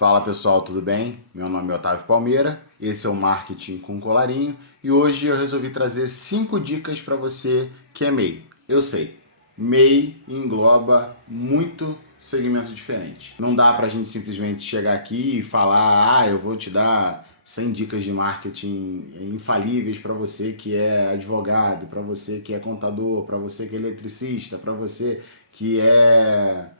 Fala pessoal, tudo bem? Meu nome é Otávio Palmeira, esse é o Marketing com Colarinho e hoje eu resolvi trazer 5 dicas para você que é MEI. Eu sei, MEI engloba muito segmento diferente. Não dá para a gente simplesmente chegar aqui e falar, eu vou te dar 100 dicas de marketing infalíveis para você que é advogado, para você que é contador, para você que é eletricista, para você que é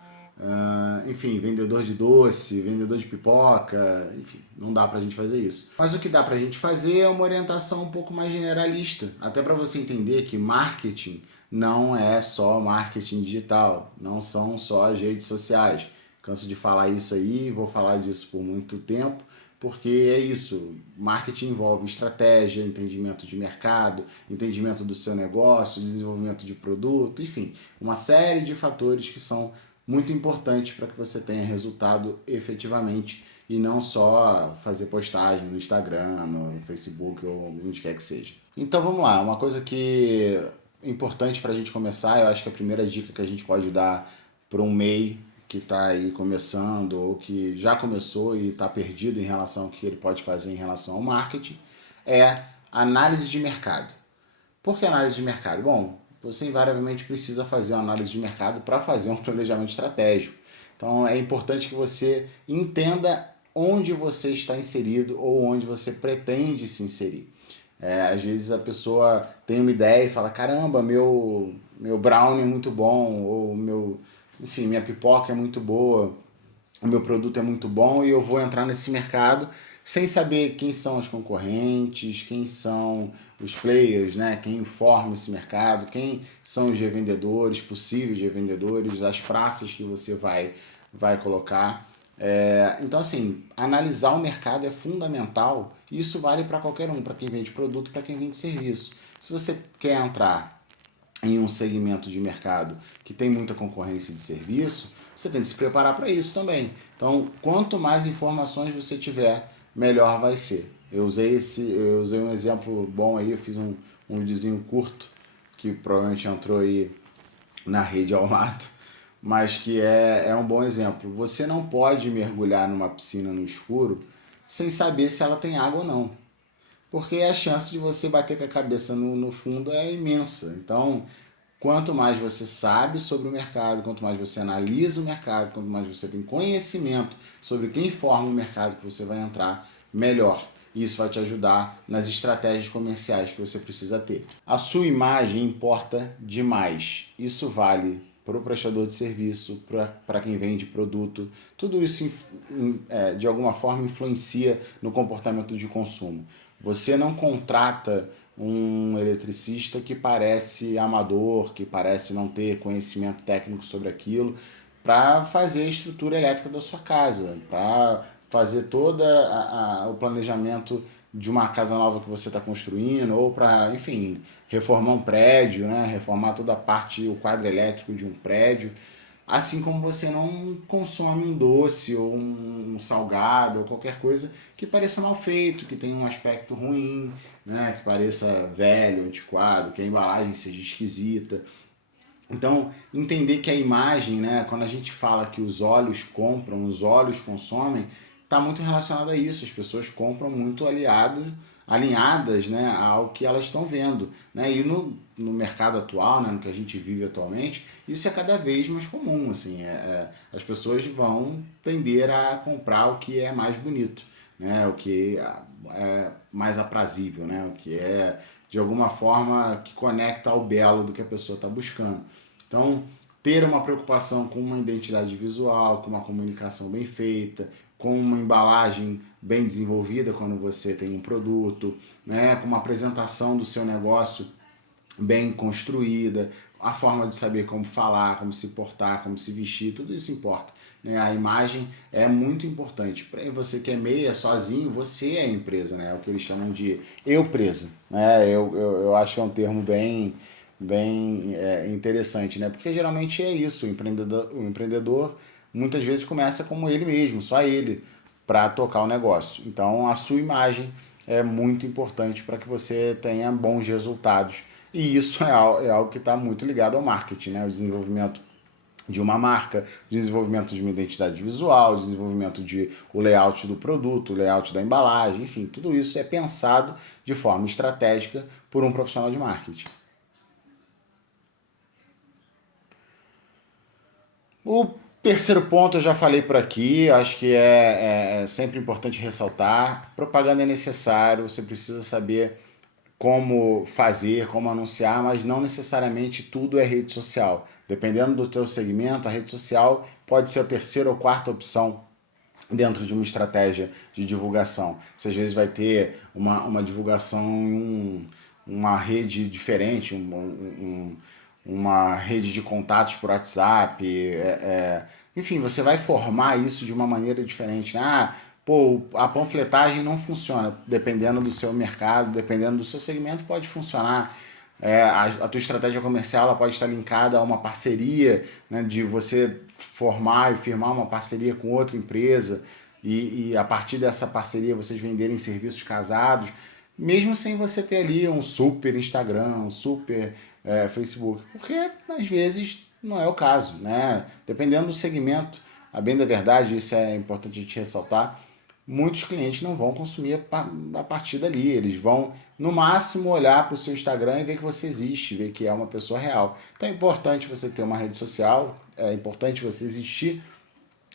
enfim, vendedor de doce, vendedor de pipoca, enfim, não dá pra gente fazer isso. Mas o que dá pra gente fazer é uma orientação um pouco mais generalista, até para você entender que marketing não é só marketing digital, não são só as redes sociais. Canso de falar isso aí, vou falar disso por muito tempo, porque é isso, marketing envolve estratégia, entendimento de mercado, entendimento do seu negócio, desenvolvimento de produto, enfim, uma série de fatores que são muito importante para que você tenha resultado efetivamente e não só fazer postagem no Instagram, no Facebook ou onde quer que seja. Então vamos lá, uma coisa que é importante para a gente começar, eu acho que a primeira dica que a gente pode dar para um MEI que está aí começando ou que já começou e está perdido em relação ao que ele pode fazer em relação ao marketing é análise de mercado. Por que análise de mercado? Bom, você invariavelmente precisa fazer uma análise de mercado para fazer um planejamento estratégico. Então é importante que você entenda onde você está inserido ou onde você pretende se inserir. Às vezes a pessoa tem uma ideia e fala, caramba, meu brownie é muito bom, ou enfim, minha pipoca é muito boa, o meu produto é muito bom e eu vou entrar nesse mercado sem saber quem são os concorrentes, quem são os players, né? Quem informa esse mercado, quem são os revendedores, possíveis revendedores, as praças que você vai colocar. Então, assim, analisar o mercado é fundamental. Isso vale para qualquer um, para quem vende produto, para quem vende serviço. Se você quer entrar em um segmento de mercado que tem muita concorrência de serviço, você tem que se preparar para isso também. Então, quanto mais informações você tiver, melhor vai ser. Eu usei um exemplo bom aí, eu fiz um videozinho curto que provavelmente entrou aí na rede ao lado, mas que é um bom exemplo. Você não pode mergulhar numa piscina no escuro sem saber se ela tem água ou não, porque a chance de você bater com a cabeça no fundo é imensa. Então, quanto mais você sabe sobre o mercado, quanto mais você analisa o mercado, quanto mais você tem conhecimento sobre quem forma o mercado que você vai entrar, melhor. Isso vai te ajudar nas estratégias comerciais que você precisa ter. A sua imagem importa demais. Isso vale para o prestador de serviço, para quem vende produto. Tudo isso de alguma forma influencia no comportamento de consumo. Você não contrata um eletricista que parece amador, que parece não ter conhecimento técnico sobre aquilo, para fazer a estrutura elétrica da sua casa, para fazer todo o planejamento de uma casa nova que você está construindo, ou para, enfim, reformar um prédio, né? Reformar toda a parte, o quadro elétrico de um prédio. Assim como você não consome um doce ou um salgado ou qualquer coisa que pareça mal feito, que tenha um aspecto ruim, né? Que pareça velho, antiquado, que a embalagem seja esquisita. Então, entender que a imagem, né, quando a gente fala que os olhos compram, os olhos consomem, está muito relacionado a isso. As pessoas compram muito alinhadas, né, ao que elas estão vendo. Né? E no mercado atual, né, no que a gente vive atualmente, isso é cada vez mais comum. Assim, as pessoas vão tender a comprar o que é mais bonito, né, o que é mais aprazível, né, o que é de alguma forma que conecta ao belo do que a pessoa está buscando. Então, ter uma preocupação com uma identidade visual, com uma comunicação bem feita, com uma embalagem bem desenvolvida quando você tem um produto, né, com uma apresentação do seu negócio bem construída, a forma de saber como falar, como se portar, como se vestir, tudo isso importa. Né? A imagem é muito importante. Para você que é meia sozinho, você é a empresa, né? É o que eles chamam de eu-presa. Né? Eu acho que é um termo bem interessante, né? Porque geralmente é isso, o empreendedor muitas vezes começa como ele mesmo, só ele, para tocar o negócio. Então a sua imagem é muito importante para que você tenha bons resultados. E isso é algo que está muito ligado ao marketing, né? O desenvolvimento de uma marca, desenvolvimento de uma identidade visual, desenvolvimento de o layout do produto, o layout da embalagem, enfim, tudo isso é pensado de forma estratégica por um profissional de marketing. O terceiro ponto eu já falei por aqui, acho que é sempre importante ressaltar. Propaganda é necessário, você precisa saber como fazer, como anunciar, mas não necessariamente tudo é rede social. Dependendo do teu segmento, a rede social pode ser a terceira ou quarta opção dentro de uma estratégia de divulgação. Você às vezes vai ter uma divulgação em uma rede diferente, uma rede de contatos por WhatsApp. Enfim, você vai formar isso de uma maneira diferente. Né? Pô, a panfletagem não funciona. Dependendo do seu mercado, dependendo do seu segmento, pode funcionar. A tua estratégia comercial ela pode estar linkada a uma parceria, né, de você formar e firmar uma parceria com outra empresa e a partir dessa parceria vocês venderem serviços casados, mesmo sem você ter ali um super Instagram, um super Facebook, porque às vezes não é o caso, né? Dependendo do segmento, a bem da verdade, isso é importante a gente ressaltar, muitos clientes não vão consumir a partir dali. Eles vão, no máximo, olhar para o seu Instagram e ver que você existe, ver que é uma pessoa real. Então é importante você ter uma rede social, é importante você existir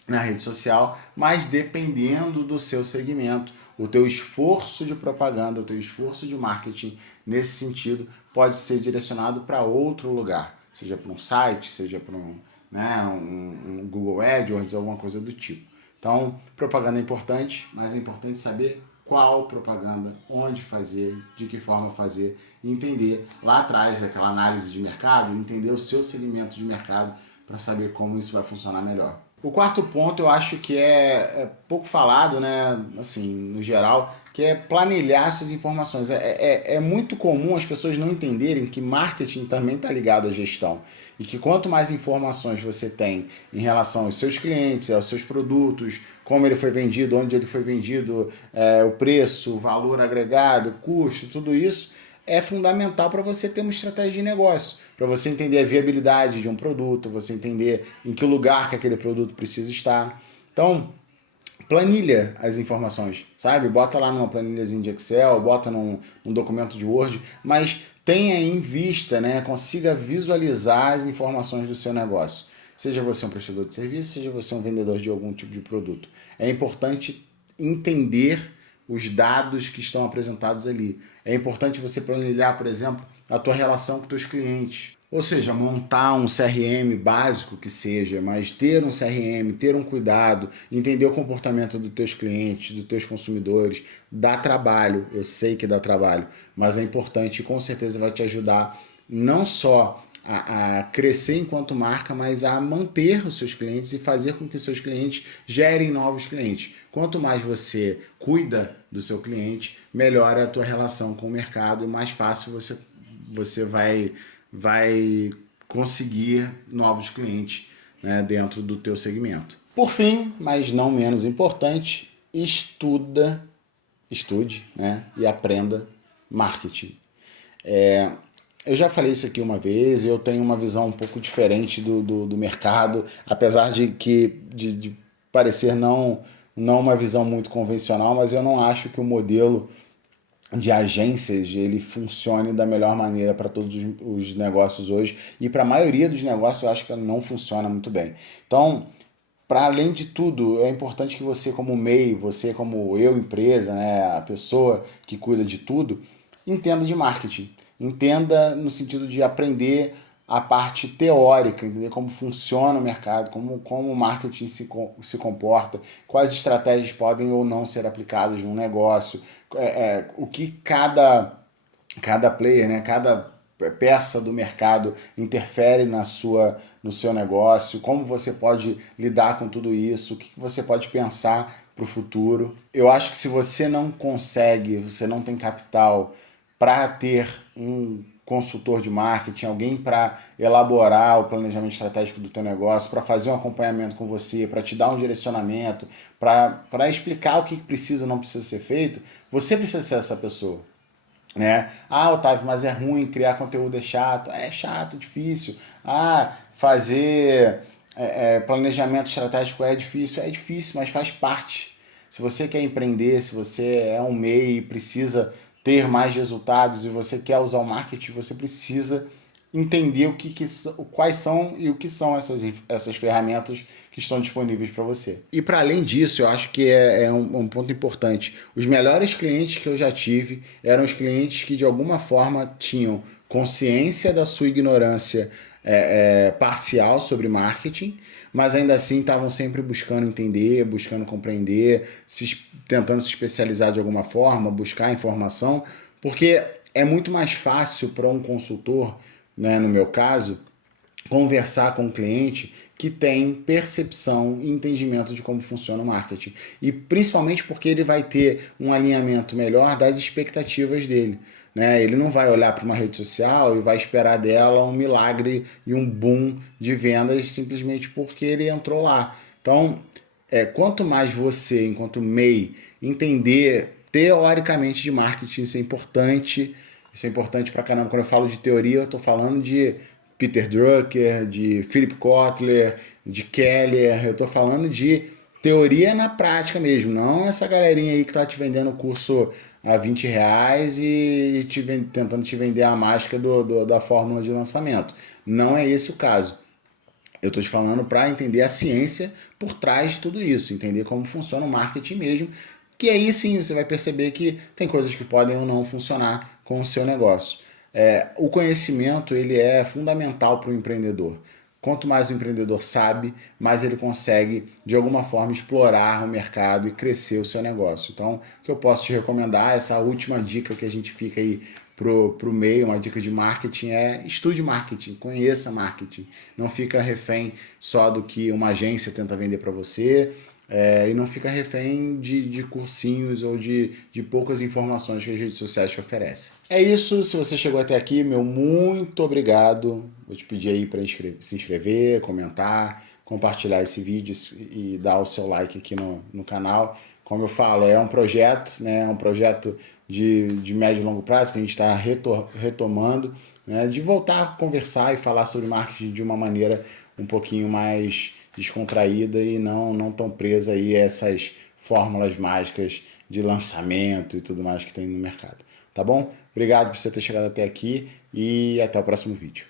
na rede social, mas dependendo do seu segmento, o teu esforço de propaganda, o teu esforço de marketing nesse sentido pode ser direcionado para outro lugar, seja para um site, seja para um Google AdWords, alguma coisa do tipo. Então, propaganda é importante, mas é importante saber qual propaganda, onde fazer, de que forma fazer, e entender lá atrás daquela análise de mercado, entender o seu segmento de mercado para saber como isso vai funcionar melhor. O quarto ponto eu acho que é pouco falado, né? Assim, no geral, que é planilhar suas informações. É muito comum as pessoas não entenderem que marketing também está ligado à gestão. E que quanto mais informações você tem em relação aos seus clientes, aos seus produtos, como ele foi vendido, onde ele foi vendido, o preço, o valor agregado, custo, tudo isso, é fundamental para você ter uma estratégia de negócio, para você entender a viabilidade de um produto, você entender em que lugar que aquele produto precisa estar. Então, planilha as informações, sabe? Bota lá numa planilhazinha de Excel, bota num documento de Word, mas tenha em vista, né? Consiga visualizar as informações do seu negócio. Seja você um prestador de serviço, seja você um vendedor de algum tipo de produto. É importante entender os dados que estão apresentados ali. É importante você planilhar, por exemplo, a tua relação com os teus clientes. Ou seja, montar um CRM básico que seja, mas ter um CRM, ter um cuidado, entender o comportamento dos teus clientes, dos teus consumidores, dá trabalho, eu sei que dá trabalho, mas é importante e com certeza vai te ajudar não só a crescer enquanto marca, mas a manter os seus clientes e fazer com que os seus clientes gerem novos clientes. Quanto mais você cuida do seu cliente, melhor é a tua relação com o mercado e mais fácil você vai conseguir novos clientes, né, dentro do teu segmento. Por fim, mas não menos importante, estude, né, e aprenda marketing. Eu já falei isso aqui uma vez, eu tenho uma visão um pouco diferente do mercado, apesar de parecer não uma visão muito convencional, mas eu não acho que o modelo de agências ele funcione da melhor maneira para todos os negócios hoje, e para a maioria dos negócios eu acho que ela não funciona muito bem. Então, para além de tudo, é importante que você como MEI, você como eu empresa, né, a pessoa que cuida de tudo, entenda de marketing. Entenda no sentido de aprender a parte teórica, entender como funciona o mercado, como o marketing se comporta, quais estratégias podem ou não ser aplicadas num negócio, o que cada player, né, cada peça do mercado interfere no seu negócio, como você pode lidar com tudo isso, o que você pode pensar para o futuro. Eu acho que se você não consegue, você não tem capital para ter um consultor de marketing, alguém para elaborar o planejamento estratégico do teu negócio, para fazer um acompanhamento com você, para te dar um direcionamento, para explicar o que precisa ou não precisa ser feito, você precisa ser essa pessoa, né? Ah, Otávio, mas é ruim, criar conteúdo é chato. É chato, difícil. Ah, fazer planejamento estratégico é difícil, mas faz parte. Se você quer empreender, se você é um MEI e precisa ter mais resultados e você quer usar o marketing, você precisa entender quais são e o que são essas ferramentas que estão disponíveis para você. E para além disso, eu acho que é um ponto importante. Os melhores clientes que eu já tive eram os clientes que de alguma forma tinham consciência da sua ignorância parcial sobre marketing, mas ainda assim estavam sempre buscando entender, buscando compreender, tentando se especializar de alguma forma, buscar informação, porque é muito mais fácil para um consultor, né, no meu caso, conversar com o cliente que tem percepção e entendimento de como funciona o marketing. E principalmente porque ele vai ter um alinhamento melhor das expectativas dele. Né? Ele não vai olhar para uma rede social e vai esperar dela um milagre e um boom de vendas simplesmente porque ele entrou lá. Então, quanto mais você, enquanto MEI, entender teoricamente de marketing, isso é importante. Isso é importante pra caramba. Quando eu falo de teoria, eu estou falando de Peter Drucker, de Philip Kotler, de Keller. Eu estou falando de teoria na prática mesmo, não essa galerinha aí que tá te vendendo o curso a R$ 20 e tentando te vender a mágica da fórmula de lançamento. Não é esse o caso. Eu estou te falando para entender a ciência por trás de tudo isso, entender como funciona o marketing mesmo, que aí sim você vai perceber que tem coisas que podem ou não funcionar com o seu negócio. O conhecimento ele é fundamental para o empreendedor. Quanto mais o empreendedor sabe, mais ele consegue, de alguma forma, explorar o mercado e crescer o seu negócio. Então, o que eu posso te recomendar, essa última dica que a gente fica aí pro meio, uma dica de marketing estude marketing, conheça marketing. Não fica refém só do que uma agência tenta vender para você, e não fica refém de cursinhos ou de poucas informações que as redes sociais te oferecem. É isso, se você chegou até aqui, meu muito obrigado. Vou te pedir aí para se inscrever, comentar, compartilhar esse vídeo e dar o seu like aqui no canal. Como eu falo, é um projeto, né? É um projeto de médio e longo prazo que a gente está retomando, né? De voltar a conversar e falar sobre marketing de uma maneira um pouquinho mais descontraída e não tão presa aí a essas fórmulas mágicas de lançamento e tudo mais que tem no mercado. Tá bom? Obrigado por você ter chegado até aqui e até o próximo vídeo.